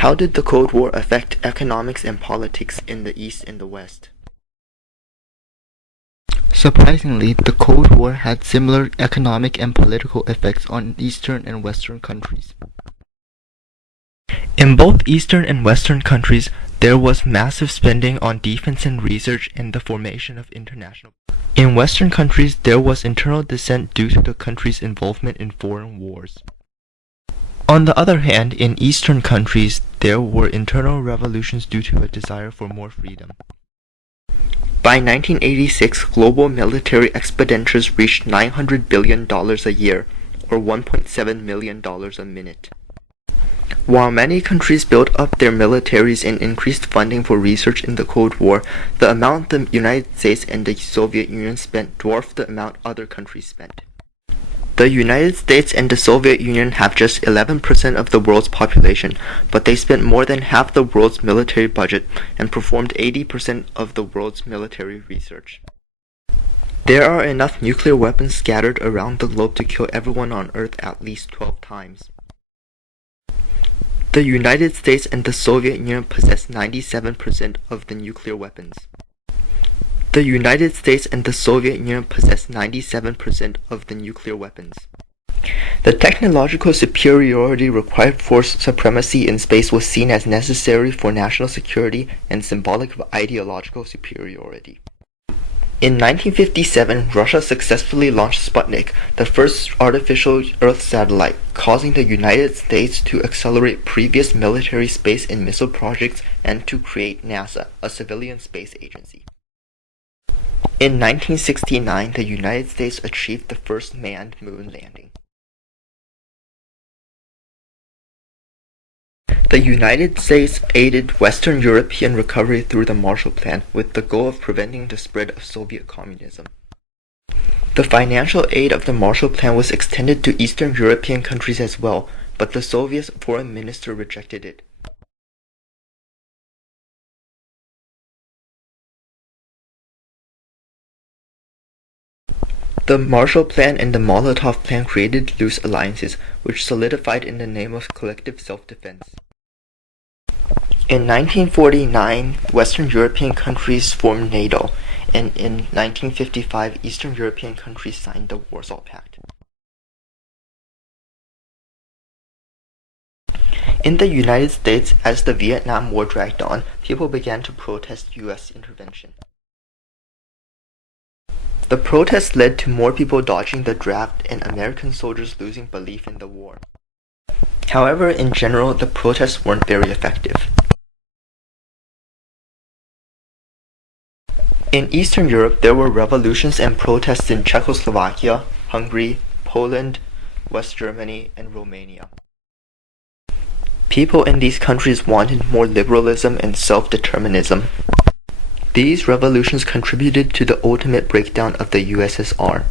How did the Cold War affect economics and politics in the East and the West? Surprisingly, the Cold War had similar economic and political effects on Eastern and Western countries. In both Eastern and Western countries, there was massive spending on defense and research and the formation of international. In Western countries, there was internal dissent due to the country's involvement in foreign wars. On the other hand, in Eastern countries, there were internal revolutions due to a desire for more freedom. By 1986, global military expenditures reached $900 billion a year, or $1.7 million a minute. While many countries built up their militaries and increased funding for research in the Cold War, the amount the United States and the Soviet Union spent dwarfed the amount other countries spent. The United States and the Soviet Union have just 11% of the world's population, but they spent more than half the world's military budget and performed 80% of the world's military research. There are enough nuclear weapons scattered around the globe to kill everyone on Earth at least 12 times. The United States and the Soviet Union possess 97% of the nuclear weapons. The United States and the Soviet Union possess 97% of the nuclear weapons. The technological superiority required for supremacy in space was seen as necessary for national security and symbolic of ideological superiority. In 1957, Russia successfully launched Sputnik, the first artificial Earth satellite, causing the United States to accelerate previous military space and missile projects and to create NASA, a civilian space agency. In 1969, the United States achieved the first manned moon landing. The United States aided Western European recovery through the Marshall Plan with the goal of preventing the spread of Soviet communism. The financial aid of the Marshall Plan was extended to Eastern European countries as well, but the Soviet foreign minister rejected it. The Marshall Plan and the Molotov Plan created loose alliances, which solidified in the name of collective self-defense. In 1949, Western European countries formed NATO, and in 1955, Eastern European countries signed the Warsaw Pact. In the United States, as the Vietnam War dragged on, people began to protest U.S. intervention. The protests led to more people dodging the draft and American soldiers losing belief in the war. However, in general, the protests weren't very effective. In Eastern Europe, there were revolutions and protests in Czechoslovakia, Hungary, Poland, West Germany, and Romania. People in these countries wanted more liberalism and self-determinism. These revolutions contributed to the ultimate breakdown of the USSR.